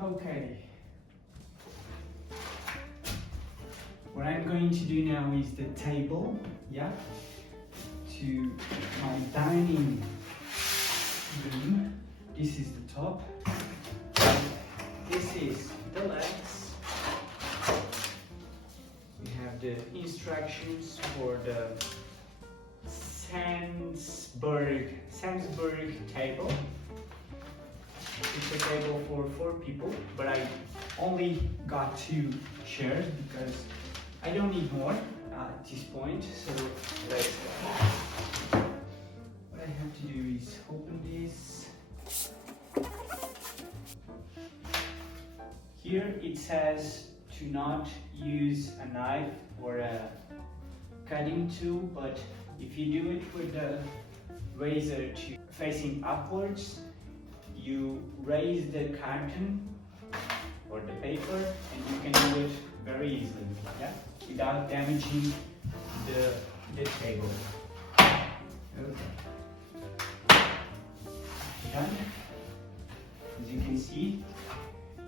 Okay. What I'm going to do now is the table, yeah, to my dining room. This is the top. This is the legs. We have the instructions for the Sandsberg table. It's a table for 4 people, but I only got 2 chairs because I don't need more at this point. So let's go. What I have to do is open this. Here it says to not use a knife or a cutting tool, but if you do it with the razor facing upwards, you raise the carton or the paper and you can do it very easily, yeah, without damaging the table. Okay. Done. As you can see,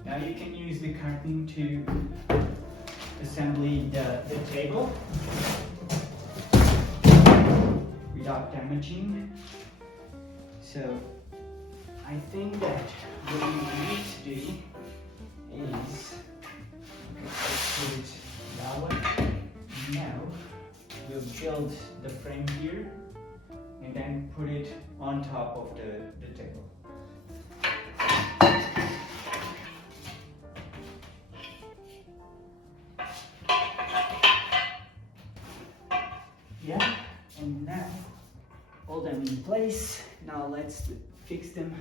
now you can use the carton to assemble the table without damaging. So I think that what we need to do is, let's put it that way. Now we'll build the frame here and then put it on top of the table. Yeah, and now hold them in place. Now let's fix them.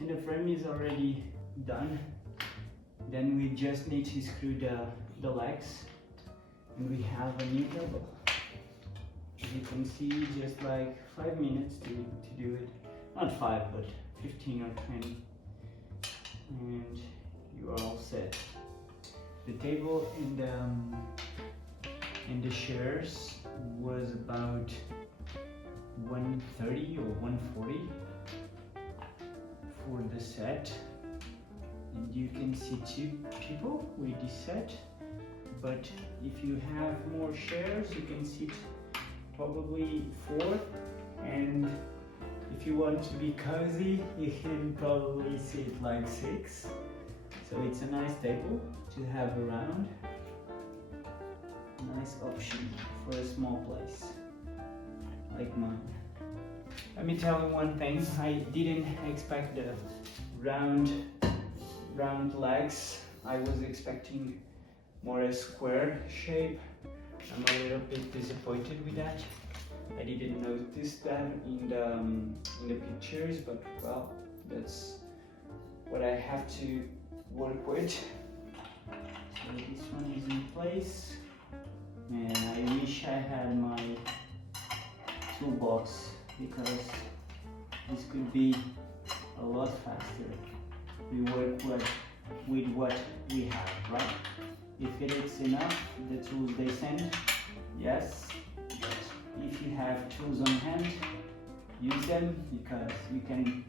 And the frame is already done. Then we just need to screw the legs and we have a new table. As you can see, just like 5 minutes to do it. Not 5, but 15 or 20. And you are all set. The table and the chairs was about 130 or 140 for the set, and you can see 2 people with this set. But if you have more chairs, you can sit probably 4, and if you want to be cozy, you can probably sit like 6. So it's a nice table to have around. Nice option for a small place like mine. Let me tell you one thing, I didn't expect the round legs. I was expecting more a square shape. I'm a little bit disappointed with that. I didn't notice that in the pictures, but well, that's what I have to work with. So this one is in place, and I wish I had my toolbox, because this could be a lot faster. We work with what we have, right? If it is enough, the tools they send, yes. But if you have tools on hand, use them, because you can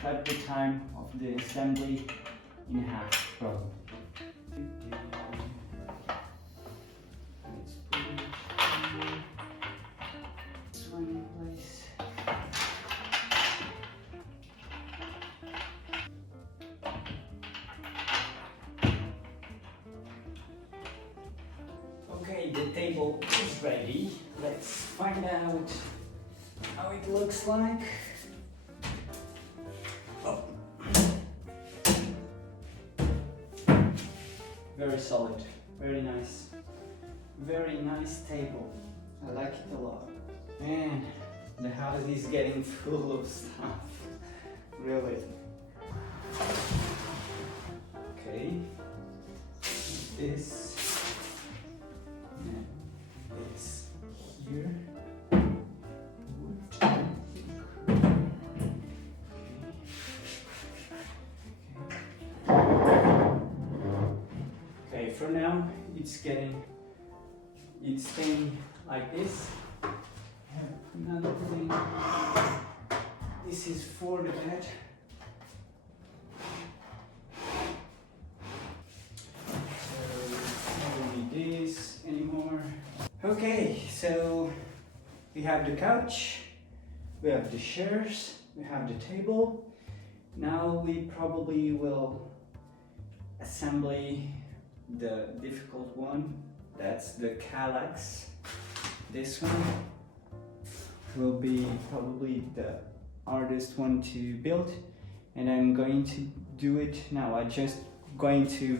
cut the time of the assembly in half, probably. Let's put this one in place. Okay, the table is ready. Let's find out how it looks like. Oh. Very solid, very nice. Very nice table. I like it a lot. Man, the house is getting full of stuff. Really. Okay. This. And this here. Okay, for now it's staying like this. I have another thing. This is for the bed. So I don't need this anymore. Okay, so we have the couch, we have the chairs, we have the table. Now we probably will assemble the difficult one. That's the calyx. This one will be probably the hardest one to build, and I'm going to do it now. I'm just going to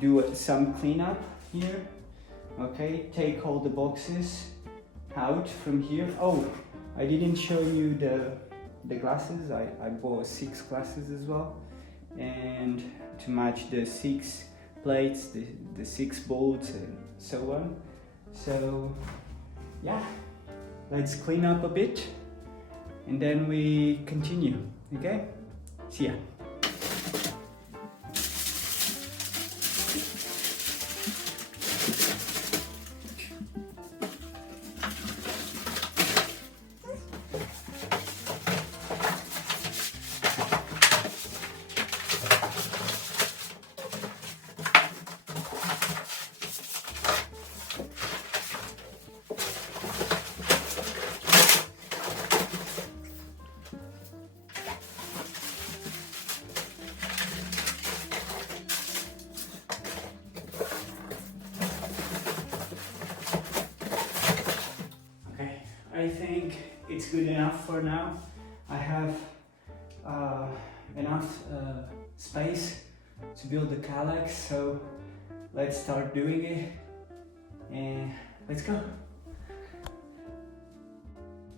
do some cleanup here. Okay, take all the boxes out from here. Oh, I didn't show you the glasses. I bought 6 glasses as well, and to match the 6 plates, the 6 bolts and so on. So yeah, let's clean up a bit and then we continue. Okay, see ya. I think it's good enough for now. I have enough space to build the calyx, so let's start doing it and let's go.